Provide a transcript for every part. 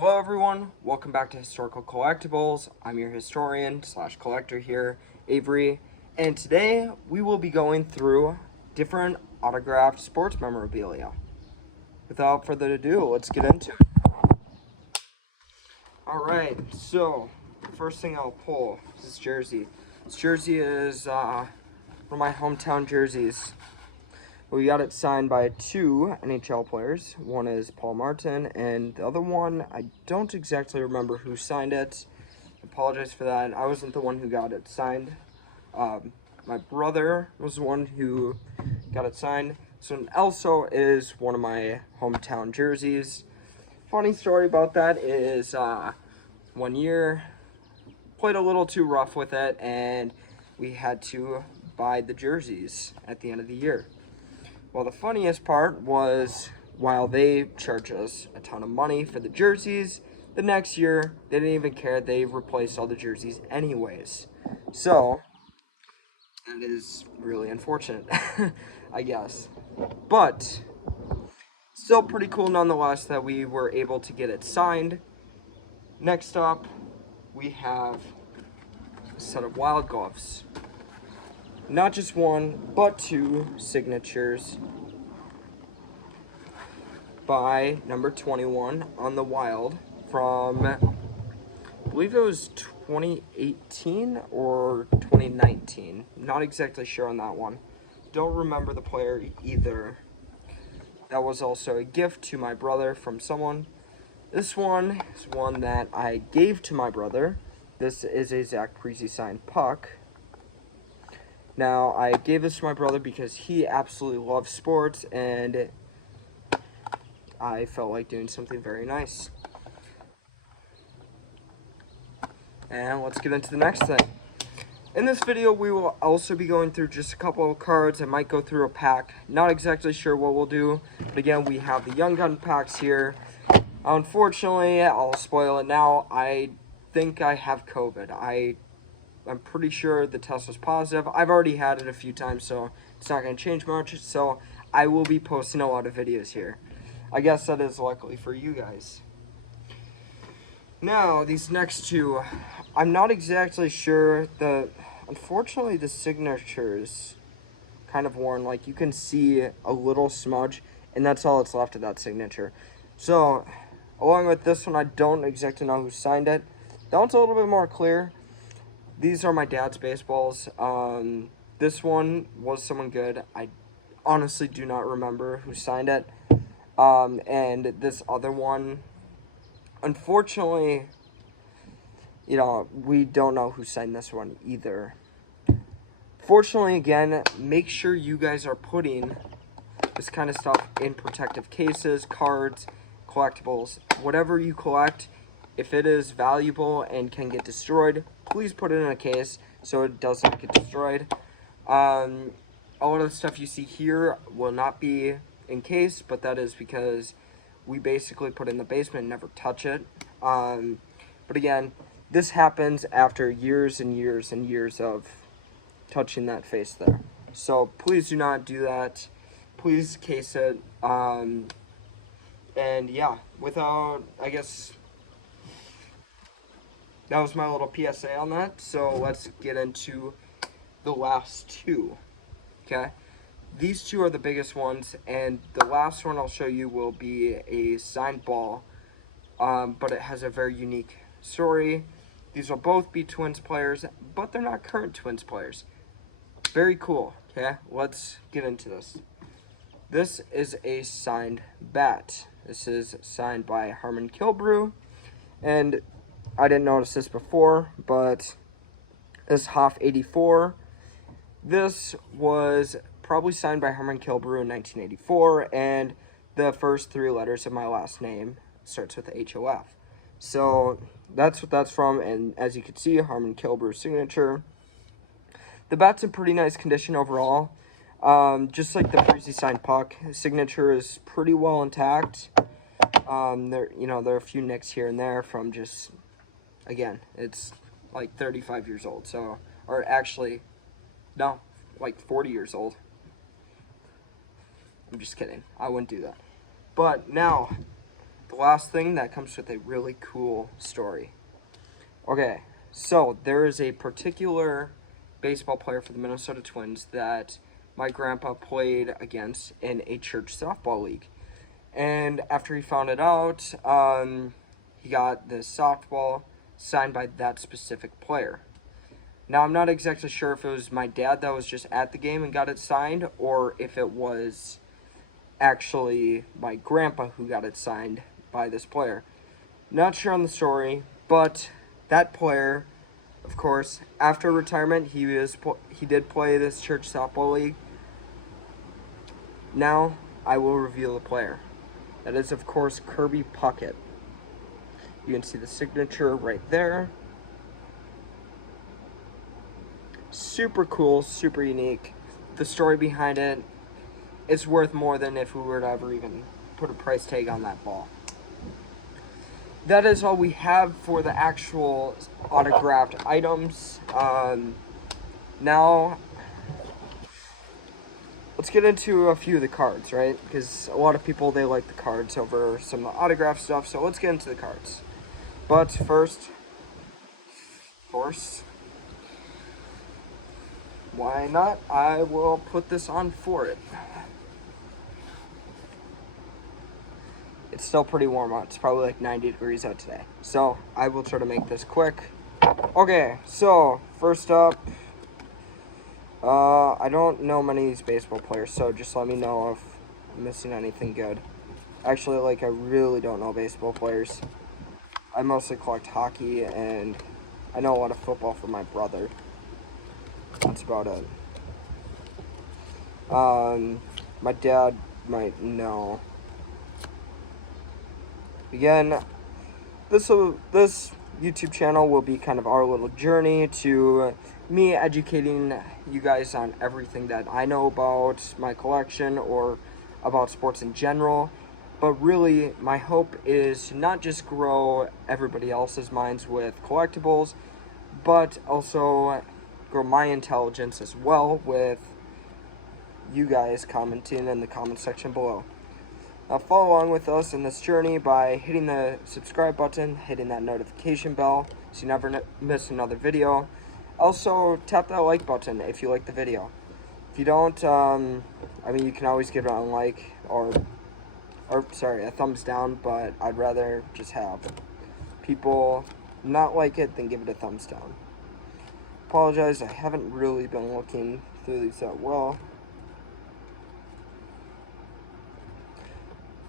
Hello everyone, welcome back to Historical Collectibles. I'm your historian slash collector here, Avery, and today we will be going through different autographed sports memorabilia. Without further ado, let's get into it. Alright, so first thing I'll pull is this jersey. This jersey is one of my hometown jerseys. We got it signed by two NHL players. One is Paul Martin, and the other one, I don't exactly remember who signed it. I apologize for that. I wasn't the one who got it signed. My brother was the one who got it signed. So an Elso is one of my hometown jerseys. Funny story about that is 1 year, played a little too rough with it, and we had to buy the jerseys at the end of the year. Well, the funniest part was while they charged us a ton of money for the jerseys, the next year they didn't even care. They replaced all the jerseys anyways. So that is really unfortunate, I guess. But still pretty cool nonetheless that we were able to get it signed. Next up, we have a set of Wild gloves. Not just one, but two signatures by number 21 on the Wild from, I believe it was 2018 or 2019. Not exactly sure on that one. Don't remember the player either. That was also a gift to my brother from someone. This one is one that I gave to my brother. This is a Zach Parise signed puck. Now, I gave this to my brother because he absolutely loves sports, and I felt like doing something very nice. And let's get into the next thing. In this video, we will also be going through just a couple of cards. I might go through a pack. Not exactly sure what we'll do, but again, we have the Young Gun packs here. Unfortunately, I'll spoil it now. I think I have COVID. I'm pretty sure the test was positive. I've already had it a few times, so it's not going to change much. So I will be posting a lot of videos here. I guess that is luckily for you guys. Now, these next two, I'm not exactly sure. Unfortunately, the signature's kind of worn. Like, you can see a little smudge, and that's all that's left of that signature. So, along with this one, I don't exactly know who signed it. That one's a little bit more clear. These are my dad's baseballs. This one was someone good. I honestly do not remember who signed it. And this other one, unfortunately, we don't know who signed this one either. Fortunately, again, make sure you guys are putting this kind of stuff in protective cases, cards, collectibles, whatever you collect. If it is valuable and can get destroyed, please put it in a case so it doesn't get destroyed. A lot of the stuff you see here will not be in case, but that is because we basically put it in the basement and never touch it. But again, this happens after years and years and years of touching that face there. So please do not do that. Please case it. And yeah, without, I guess, that was my little PSA on that. So let's get into the last two. Okay, these two are the biggest ones, and the last one I'll show you will be a signed ball, but it has a very unique story. These will both be Twins players, but they're not current Twins players. Very cool. Okay, let's get into this. This is a signed bat. This is signed by Harmon Killebrew, and I didn't notice this before, but this Hoff 84. This was probably signed by Harmon Killebrew in 1984, and the first three letters of my last name starts with HOF. So that's what that's from, and as you can see, Harmon Killebrew's signature. The bat's in pretty nice condition overall. Just like the Parise signed puck, his signature is pretty well intact. There are a few nicks here and there from just, again, it's like 35 years old, so, or actually, no, like 40 years old. I'm just kidding. I wouldn't do that. But now, the last thing that comes with a really cool story. Okay, so there is a particular baseball player for the Minnesota Twins that my grandpa played against in a church softball league. And after he found it out, he got this softball signed by that specific player. Now, I'm not exactly sure if it was my dad that was just at the game and got it signed, or if it was actually my grandpa who got it signed by this player. Not sure on the story, but that player, of course, after retirement, he did play this church softball league. Now, I will reveal the player. That is, of course, Kirby Puckett. You can see the signature right there. Super cool, super unique. The story behind it is worth more than if we were to ever even put a price tag on that ball. That is all we have for the actual autographed items. Now, let's get into a few of the cards, right? Because a lot of people, they like the cards over some of the autograph stuff, so let's get into the cards. But first, of course, why not? I will put this on for it. It's still pretty warm out. It's probably like 90 degrees out today. So I will try to make this quick. Okay, so first up, I don't know many of these baseball players, so just let me know if I'm missing anything good. Actually, I really don't know baseball players. I mostly collect hockey, and I know a lot of football from my brother. That's about it. My dad might know. Again, this YouTube channel will be kind of our little journey to me educating you guys on everything that I know about my collection or about sports in general. But really, my hope is to not just grow everybody else's minds with collectibles, but also grow my intelligence as well with you guys commenting in the comment section below. Now follow along with us in this journey by hitting the subscribe button, hitting that notification bell so you never miss another video. Also, tap that like button if you like the video. If you don't, you can always give it a like or a thumbs down, but I'd rather just have people not like it than give it a thumbs down. Apologize, I haven't really been looking through these that well.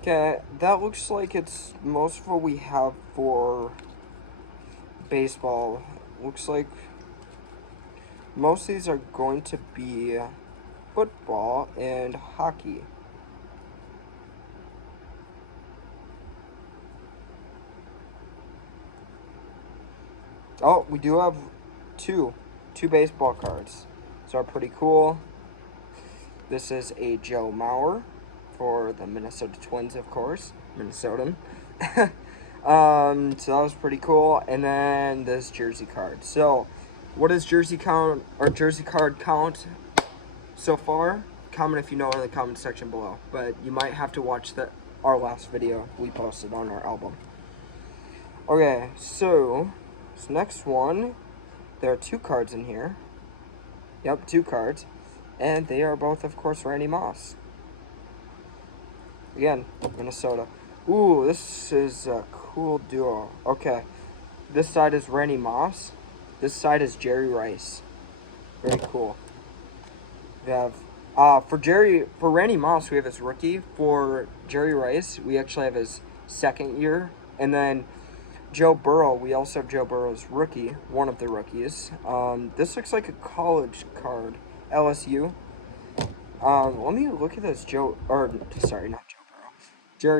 Okay, that looks like it's most of what we have for baseball. Looks like most of these are going to be football and hockey. Oh, we do have two baseball cards. These are pretty cool. This is a Joe Mauer for the Minnesota Twins, of course. Minnesotan. So that was pretty cool. And then this jersey card. So, what does jersey card count so far? Comment if you know in the comment section below. But you might have to watch our last video we posted on our album. Okay, so this next one, there are two cards in here. Yep, two cards. And they are both, of course, Randy Moss. Again, Minnesota. Ooh, this is a cool duo. Okay, this side is Randy Moss. This side is Jerry Rice. Very cool. We have for Randy Moss, we have his rookie. For Jerry Rice, we actually have his second year. And then Joe Burrow, we also have Joe Burrow's rookie, one of the rookies. This looks like a college card, LSU. Let me look at this Jerry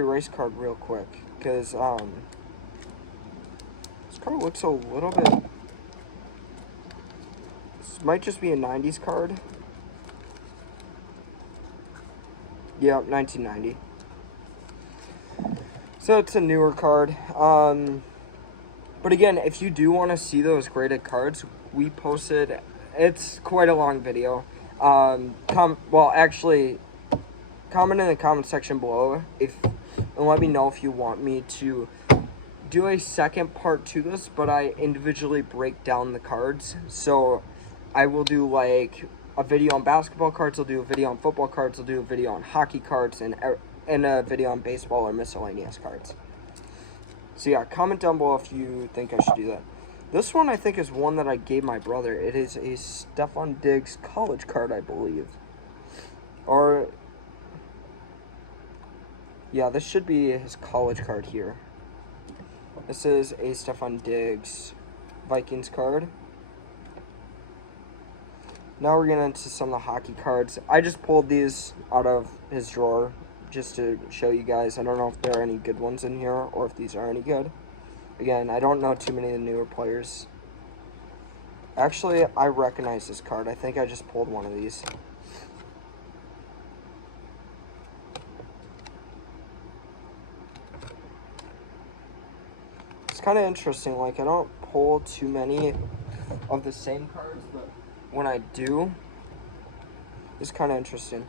Rice card real quick, because this card looks a little bit. This might just be a 90s card. Yep, 1990. So it's a newer card. But again, if you do want to see those graded cards, we posted. It's quite a long video. Actually, comment in the comment section below and let me know if you want me to do a second part to this, but I individually break down the cards. So I will do like a video on basketball cards, I'll do a video on football cards, I'll do a video on hockey cards, and a video on baseball or miscellaneous cards. So yeah, comment down below if you think I should do that. This one I think is one that I gave my brother. It is a Stefon Diggs college card, I believe. Or, yeah, this should be his college card here. This is a Stefon Diggs Vikings card. Now we're getting into some of the hockey cards. I just pulled these out of his drawer just to show you guys. I don't know if there are any good ones in here or if these are any good. Again, I don't know too many of the newer players. Actually, I recognize this card. I think I just pulled one of these. It's kind of interesting. Like, I don't pull too many of the same cards, but when I do, it's kind of interesting.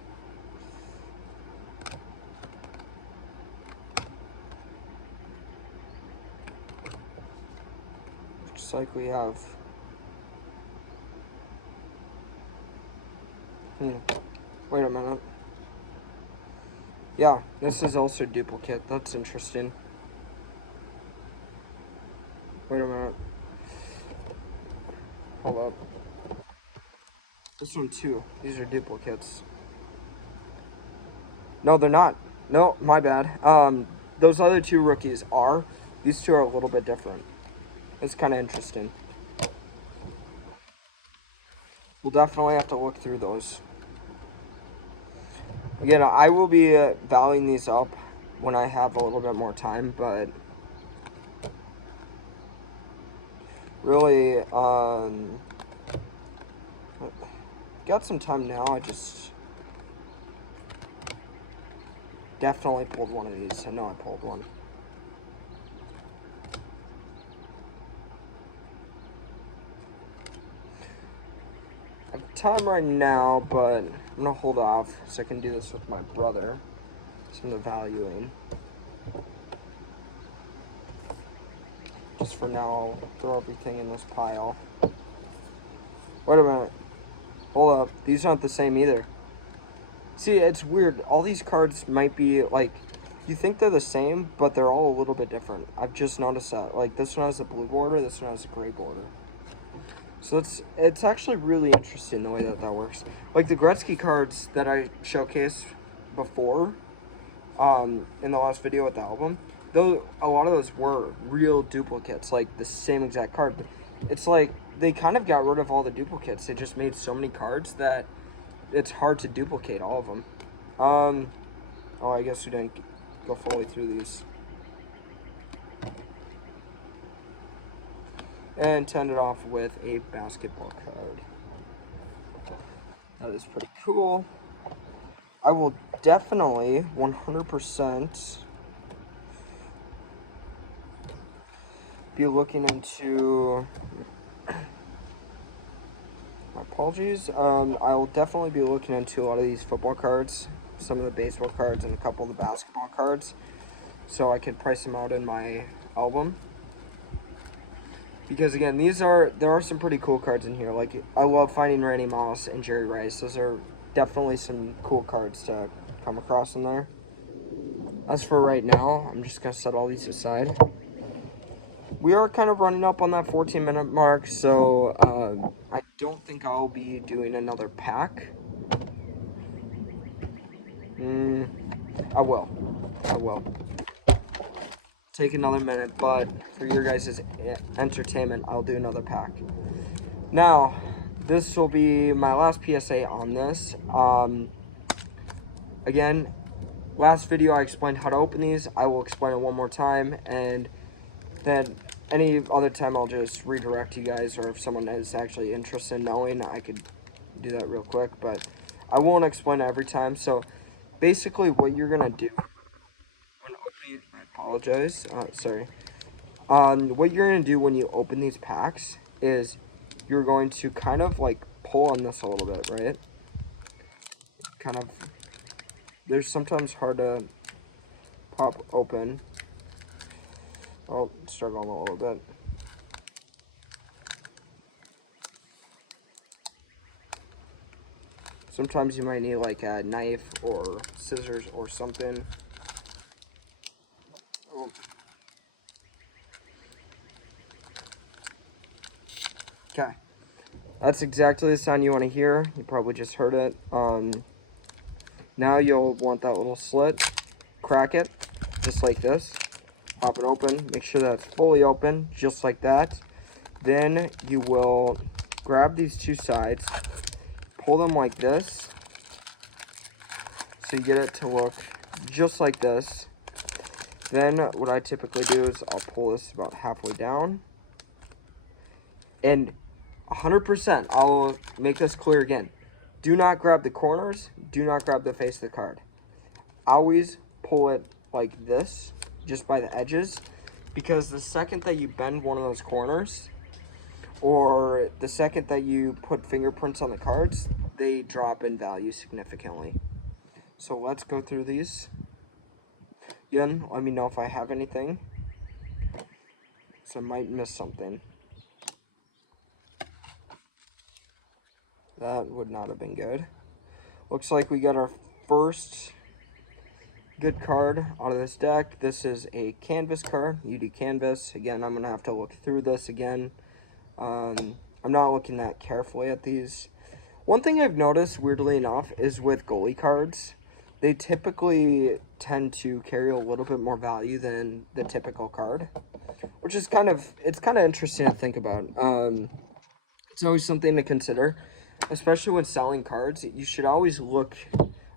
Looks like we have... Wait a minute. Yeah, this is also a duplicate. That's interesting. Wait a minute. Hold up. This one too. These are duplicates. No, they're not. No, my bad. Those other two rookies are. These two are a little bit different. It's kind of interesting. We'll definitely have to look through those. Again, I will be valuing these up when I have a little bit more time, but really, got some time now. I just definitely pulled one of these. I know I pulled one. I have time right now, but I'm gonna hold off so I can do this with my brother. Some of the valuing. Just for now, I'll throw everything in this pile. Wait a minute. Hold up. These aren't the same either. See, it's weird. All these cards might be, like, you think they're the same, but they're all a little bit different. I've just noticed that. Like, this one has a blue border, this one has a gray border. So it's actually really interesting the way that works. Like, the Gretzky cards that I showcased before, in the last video with the album, though a lot of those were real duplicates, like the same exact card. It's like they kind of got rid of all the duplicates. They just made so many cards that it's hard to duplicate all of them. Oh, I guess we didn't go fully through these. And to end it off with a basketball card. That is pretty cool. I will definitely 100% be looking into... My apologies. I will definitely be looking into a lot of these football cards, some of the baseball cards, and a couple of the basketball cards, so I can price them out in my album. Because again, there are some pretty cool cards in here. Like, I love finding Randy Moss and Jerry Rice. Those are definitely some cool cards to come across in there. As for right now, I'm just gonna set all these aside. We are kind of running up on that 14-minute mark, so I don't think I'll be doing another pack. I will. Take another minute, but for your guys' entertainment, I'll do another pack. Now, this will be my last PSA on this. Again, last video I explained how to open these. I will explain it one more time, and then any other time I'll just redirect you guys, or if someone is actually interested in knowing, I could do that real quick, but I won't explain it every time. So basically what you're gonna do when opening, I apologize, sorry. What you're gonna do when you open these packs is you're going to kind of like pull on this a little bit, right? Kind of they're sometimes hard to pop open. Oh, struggling a little bit. Sometimes you might need like a knife or scissors or something. Oh. Okay. That's exactly the sound you want to hear. You probably just heard it. Now you'll want that little slit. Crack it, just like this. Pop it open. Make sure that's fully open, just like that. Then you will grab these two sides, pull them like this, so you get it to look just like this. Then what I typically do is I'll pull this about halfway down. And 100%, I'll make this clear again. Do not grab the corners. Do not grab the face of the card. Always pull it like this, just by the edges. Because the second that you bend one of those corners, or the second that you put fingerprints on the cards, they drop in value significantly. So let's go through these. Again, let me know if I have anything. So I might miss something. That would not have been good. Looks like we got our first good card out of this deck. This is a canvas card, UD Canvas. Again, I'm going to have to look through this again. I'm not looking that carefully at these. One thing I've noticed, weirdly enough, is with goalie cards, they typically tend to carry a little bit more value than the typical card, which is kind of interesting to think about. It's always something to consider, especially when selling cards. You should always look,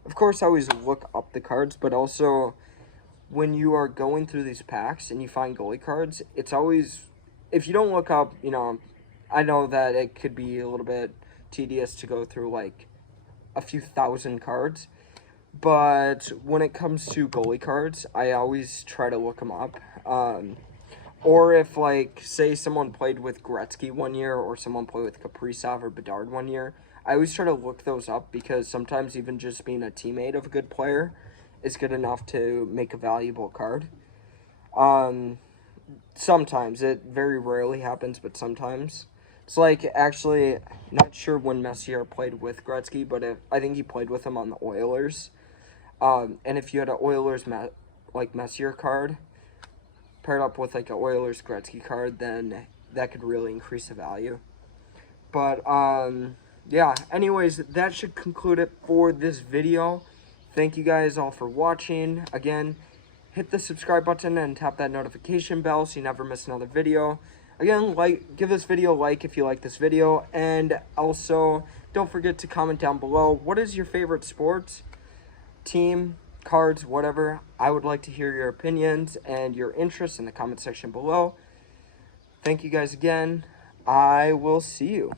of course, always look up the cards, but also when you are going through these packs and you find goalie cards, it's always, if you don't look up, you know, I know that it could be a little bit tedious to go through like a few thousand cards, but when it comes to goalie cards, I always try to look them up. Or if, like, say someone played with Gretzky one year, or someone played with Kaprizov or Bedard one year, I always try to look those up, because sometimes even just being a teammate of a good player is good enough to make a valuable card. Sometimes. It very rarely happens, but sometimes. It's like, actually, not sure when Messier played with Gretzky, but I think he played with him on the Oilers. And if you had an Oilers Messier card paired up with like an Oilers Gretzky card, then that could really increase the value. But yeah, anyways, that should conclude it for this video. Thank you guys all for watching. Again, hit the subscribe button and tap that notification bell so you never miss another video. Again, give this video a like if you like this video, and also don't forget to comment down below, what is your favorite sport, team, cards, whatever. I would like to hear your opinions and your interests in the comment section below. Thank you guys again. I will see you.